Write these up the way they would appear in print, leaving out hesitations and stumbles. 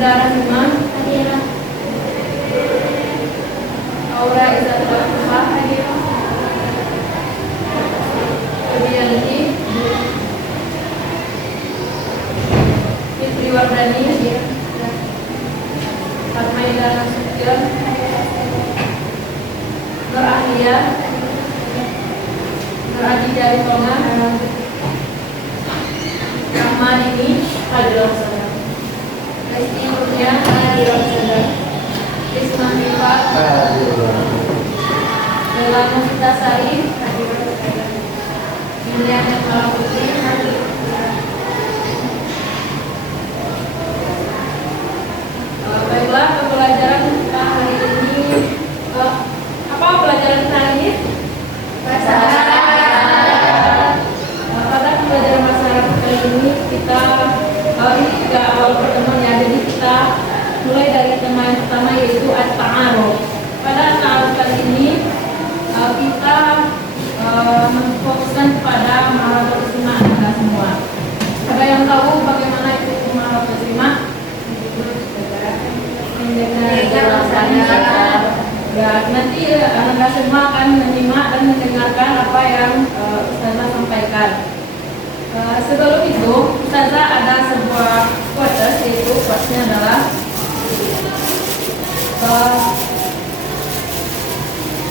Rahimah, Aura Izzatul Wahab, Rubiyanti, Fitri Wardani, Fatmaida Nasution, Nur Ahlia, Nur Adija Ritonga, Rahmadini, Hadiroh Sadar, Resti Kurnia, Hadiroh Sadar, Risma Mifa, Bella Novita Sari, Hadiroh Sadar, Indriana Mala Putri, Hadiroh Sadar. Baiklah, pelajaran kita hari ini apa pelajaran kita hari ini? Bahasa Arab. Pada pelajaran bahasa Arab kali ini kita ini juga awal pertemuan ya, jadi kita mulai dari tema yang pertama yaitu at-ta'aruf. Pada at-ta'aruf kali ini kita memfokuskan kepada maharat istimah Anda semua. Ada yang tahu bagaimana itu maharat istimah? Ya, nanti Anda semua akan menyimak dan mendengarkan apa yang Ustazah sampaikan. Sebelum itu, Ustazah ada sebuah quotes, yaitu quotesnya adalah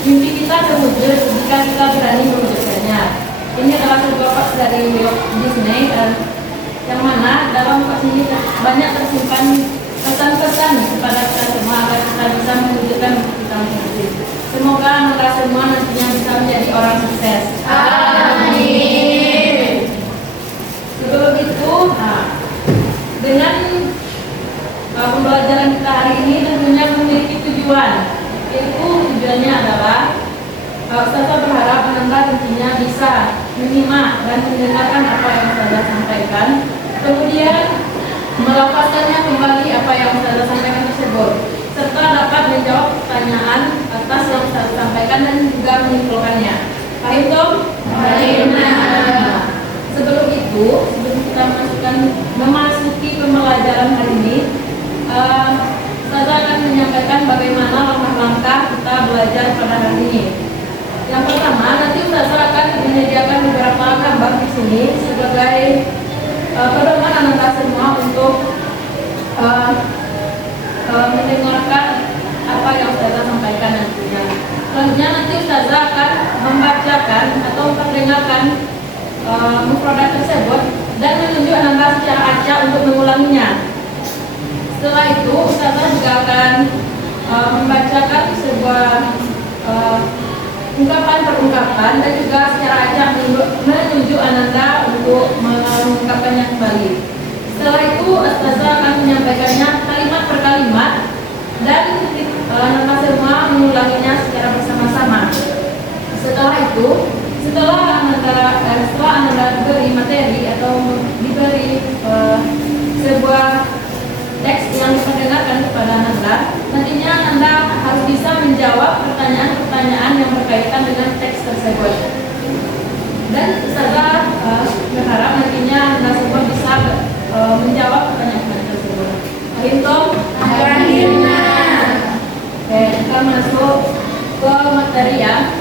mimpi kita terwujud jika kita berani mewujudkannya. Ini adalah sebuah quotes dari Walt Disney, yang mana dalam quotes ini banyak tersimpan pesan-pesan kepada kita semua agar kita bisa mewujudkan mimpi kita masing-masing. Semoga Anda semua nantinya bisa menjadi orang sukses. Amin. Sebelum itu, dengan pembelajaran kita hari ini tentunya memiliki tujuan, yaitu tujuannya adalah Ustazah berharap Anda tentunya bisa menyimak dan mendengarkan apa yang Ustazah sampaikan, kemudian melafazkannya kembali apa yang Ustazah sampaikan tersebut, serta dapat menjawab pertanyaan atas yang Ustazah sampaikan dan juga menyimpulkannya. Paham dong? Paham. Sebelum itu, sebelum kita memasuki pembelajaran hari ini, Ustazah akan menyampaikan bagaimana langkah-langkah kita belajar pada hari ini. Yang pertama, nanti Ustazah akan menyediakan beberapa gambar di sini sebagai pedoman Anda semua untuk mendengarkan apa yang Ustazah sampaikan nantinya. Selanjutnya nanti Ustazah akan membacakan atau memperdengarkan mufradat tersebut dan menunjuk Anda secara acak untuk mengulanginya. Setelah itu Ustazah juga akan membacakan sebuah ungkapan per ungkapan dan juga secara acak menunjuk Anda untuk mengungkapkannya kembali. Setelah itu Ustazah akan menyampaikannya kalimat per kalimat dan Anda semua mengulanginya secara bersama-sama. Setelah itu, setelah Anda diberi materi atau diberi sebuah teks yang diperdengarkan kepada Anda, nantinya Anda harus bisa menjawab pertanyaan-pertanyaan yang berkaitan dengan teks tersebut. Dan Ustazah berharap nantinya Anda semua bisa menjawab pertanyaan tersebut. Paham? Oke, kita masuk ke materi ya.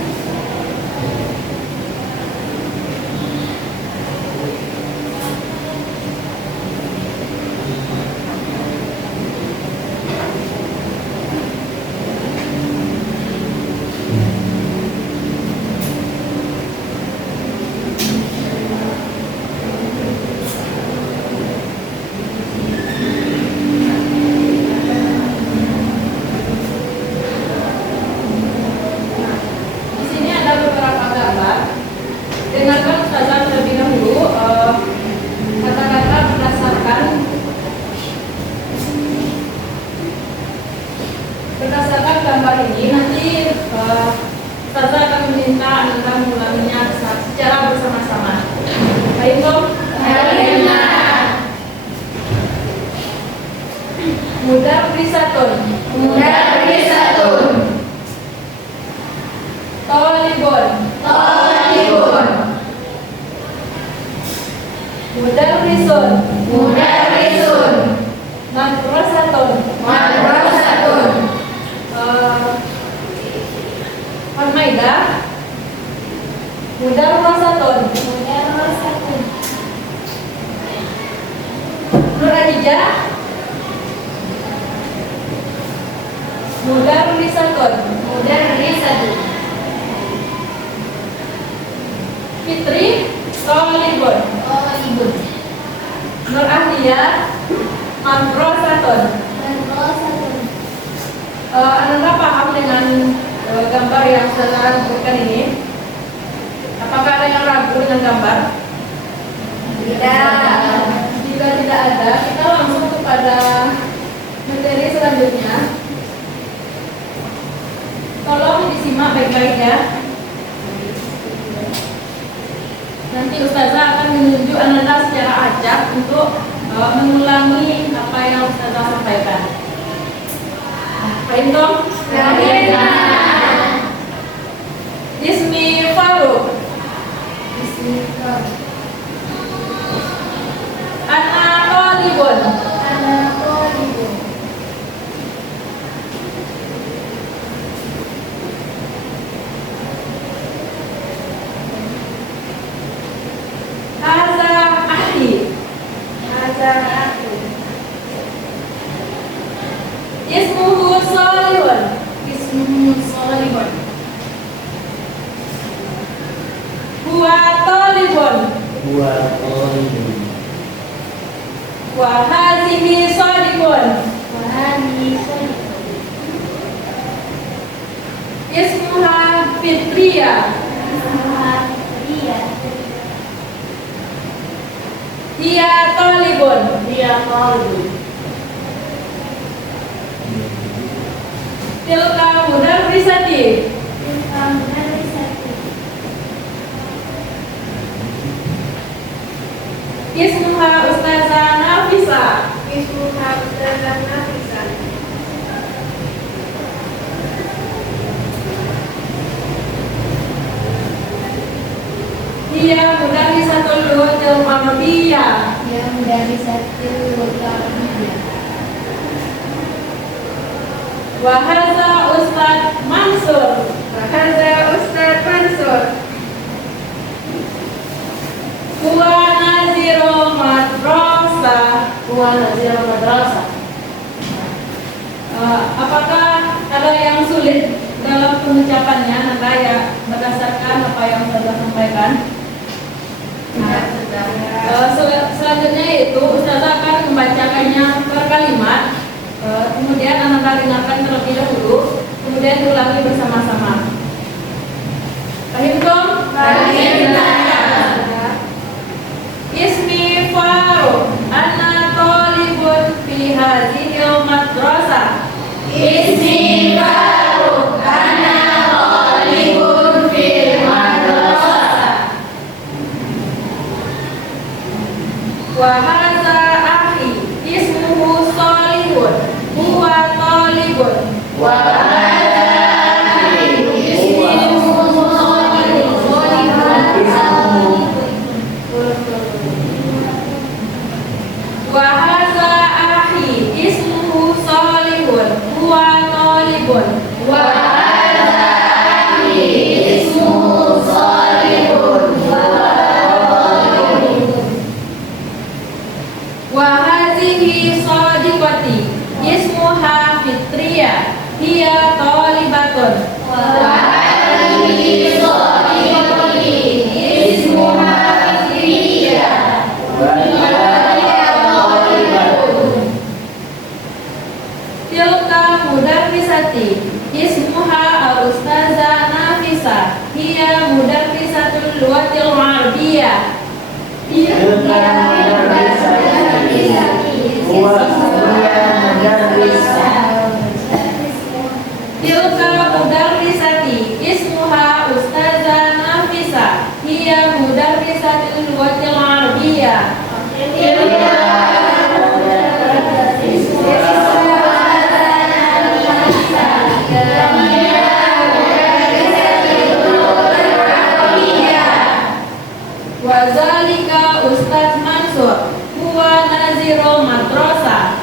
Berdasarkan gambar ini nanti Ustazah akan meminta Anda mengulanginya secara bersama-sama. Baik dong? Mudarrisatun. Talibun. Mudarrisun. Madrasatun. mudarrisatun. Fitri tolibun. Talibun. Nur Ahdiyah madrasatun. Madrasatun. Anda paham dengan gambar yang saya berikan ini? Apakah ada yang ragu dengan gambar? Tidak. Jika tidak ada, kita langsung kepada materi selanjutnya. Tolong disimak baik-baik ya. Nanti Ustazah akan menunjuk Ananda secara acak untuk mengulangi apa yang Ustazah sampaikan. Fahim dong? Ismi Faruk. Ana talibun. Haza ahli. Ismuhu Salihun. Huwa talibun. Wa hadhihi sadiqun. Ismuha Fitriya. Hiya talibun. Tilka mudarrisati. Ismuha Ustazah Nafisa. Hiya mudarrisatul lughatil arabiyyah. Wa hadza Ustaz Mansur. Huwa naziru madrasah. Apakah ada yang sulit dalam pengucapannya? Nanda ya berdasarkan apa yang sudah sampaikan. Selanjutnya itu Ustazah akan membacakannya per kalimat. Kemudian Anda dengarkan terlebih dahulu, kemudian diulangi bersama-sama. Paham dong? Ismi Faruk. Ana talibun fi hadhil madrasah. Wa hadza akhi. Ismuhu Salihun. Huwa talibun. Wa hadza akhi. Ismuhu Salihun. Huwa talibun. Wa hadhihi sadiqati. Ismuha Fitriya. Hiya talibatun. Tilka mudarrisati. Ismuha al-Ustazah Nafisa. Hiya mudarrisatul lughatil arabiyyah. Tilka mudarrisati. Ismuha Ustazah Nafisa. Hiya mudarrisatul lughatil arabiyyah. Wa zalika Ustaz Mansur. Huwa naziru madrasah.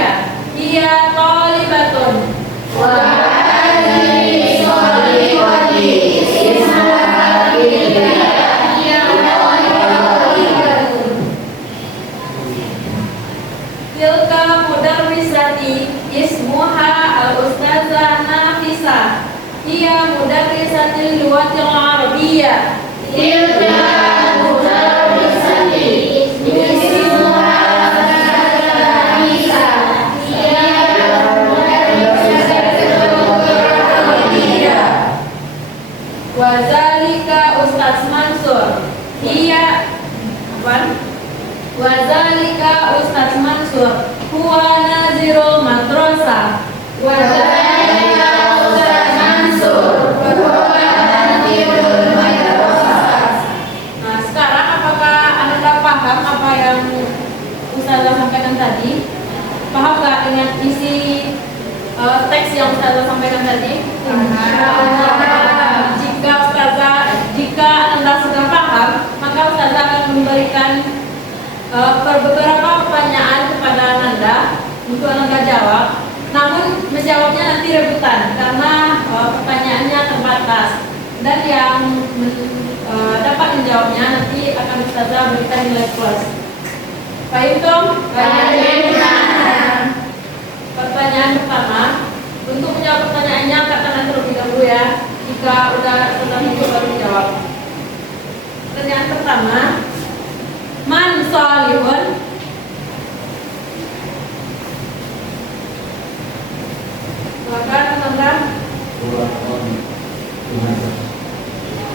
Arabia. Hiya thalibatun. Tilka mudarrisati ismuha al-ustazah Nafisa. Hiya mudarrisatil lughatil arabiyyah. Wazalika Ustaz Mansur. Wazalika Ustaz Mansur huwa nazirul madrasah. Wazalika Ustaz Mansur huwa nazirul madrasah. Nah, sekarang apakah Anda paham apa yang Ustazah sampaikan tadi? Paham gak dengan isi teks yang Ustazah sampaikan tadi? Jika Anda sudah paham, maka Ustazah akan memberikan beberapa pertanyaan kepada Anda untuk Anda jawab. Namun menjawabnya nanti rebutan karena pertanyaannya terbatas, dan yang dapat menjawabnya nanti akan Ustazah berikan nilai plus. Paham Tom? Pertanyaan pertama, untuk menjawab pertanyaannya angkat tangan terlebih dahulu ya. Jika udah selesai itu baru dijawab. Pertanyaan pertama, man salihun? Silakan teman-teman.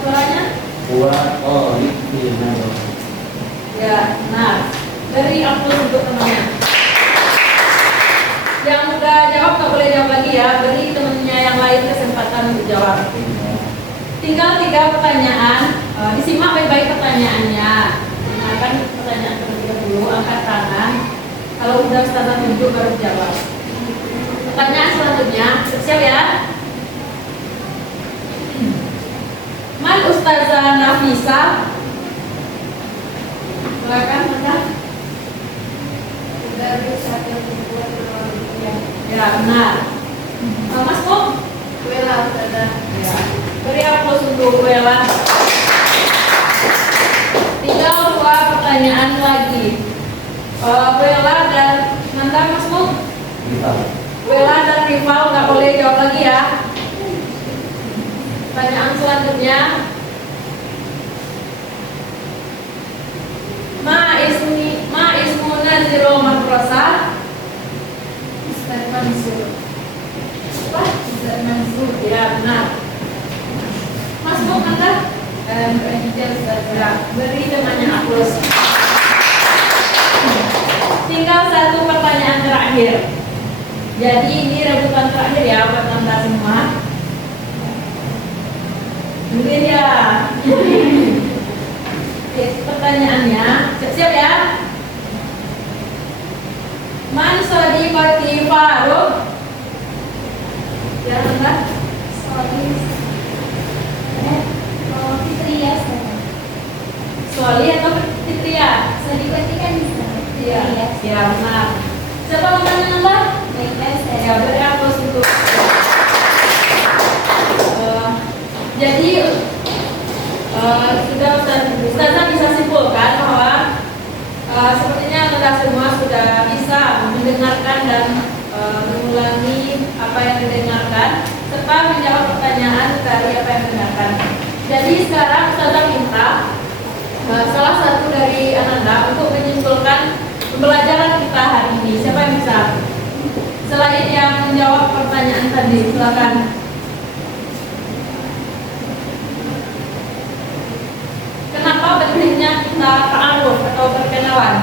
Suaranya? Ya, benar. Beri aplaus untuk temannya. Yang udah jawab tak boleh jawab lagi ya. Beri temannya yang lain kesempatan untuk jawab. Tinggal 3 pertanyaan. Disimak baik-baik pertanyaannya. Dengarkan pertanyaan terlebih dahulu, angkat tangan. Kalau udah Ustazah tunjuk baru jawab. Pertanyaan selanjutnya, siap ya? Man Ustazah Nafisa? Silakan Anda. Ya, benar. Mas Mok? Wela Ustazah. Ya. Beri aplaus untuk Wela. Tinggal 2 pertanyaan lagi. Wela dan Nanda, Mas Mok? Wela dan Rival nggak boleh jawab lagi ya. Pertanyaan selanjutnya, Ma ismu nazirul madrasah? Ustaz Mansur. Apa? Ustaz Mansur. Ya, benar. Mas Mok, Anda? Beri temannya aplaus. Tinggal 1 pertanyaan terakhir. Jadi ini rebutan terakhir ya buat Anda semua. Mungkin ya. Pertanyaannya, siap-siap ya. Man sadiqati Faruk? Ya, Anda? Fitria. Soli atau Fitria? Sadiqati kan bisa. Iya, ya benar. Siapa namanya Anda? Ya, beri aplaus untuk. Jadi sudah Ustazah bisa simpulkan bahwa sepertinya Anda semua sudah bisa mendengarkan dan mengulangi apa yang didengarkan serta menjawab pertanyaan dari apa yang didengarkan. Jadi sekarang Ustazah minta salah satu dari Ananda untuk menyimpulkan pembelajaran kita hari ini. Siapa yang bisa? Selain yang menjawab pertanyaan tadi, silakan. Kenapa pentingnya kita ta'aruf atau perkenalan?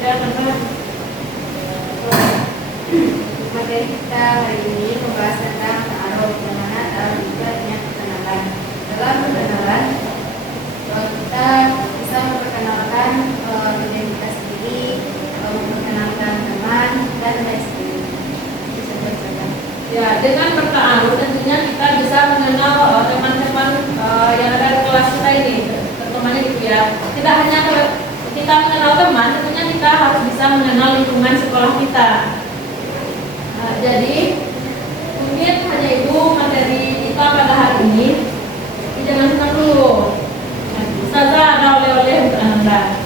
Ya, teman-teman. Materi kita hari ini membahas tentang ta'aruf, yang mana ta'aruf itu artinya perkenalan. Dalam perkenalan, kita bisa memperkenalkan diri kita sendiri, memperkenalkan teman dan lain sebagainya. Ya, dengan berta'aruf tentunya kita bisa mengenal teman-teman yang ada di kelas kita ini, teman-temannya gitu ya. Kita tidak hanya kita mengenal teman, tentunya kita harus bisa mengenal lingkungan sekolah kita. Jadi mungkin hanya itu materi kita pada hari ini. Tapi jangan senang dulu. Ustazah ada oleh-oleh untuk Anda.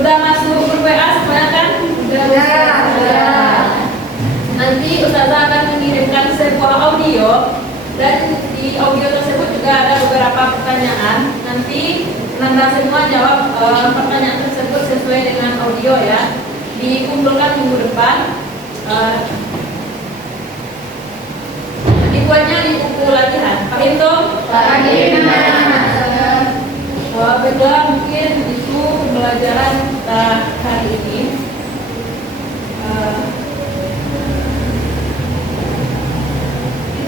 Udah masuk grup WA semuanya kan? Udah. Nanti Ustazah akan mengirimkan sebuah audio, dan di audio tersebut juga ada beberapa pertanyaan. Nanti Anda semua jawab pertanyaan tersebut sesuai dengan audio ya. Dikumpulkan minggu depan. Dibuatnya di buku latihan. Pak Hintung? Baiklah, mungkin itu pembelajaran kita hari ini.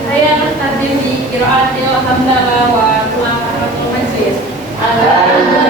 Saya tadi di qiraatil hamdalah wa qul a'udzu birabbil falaq.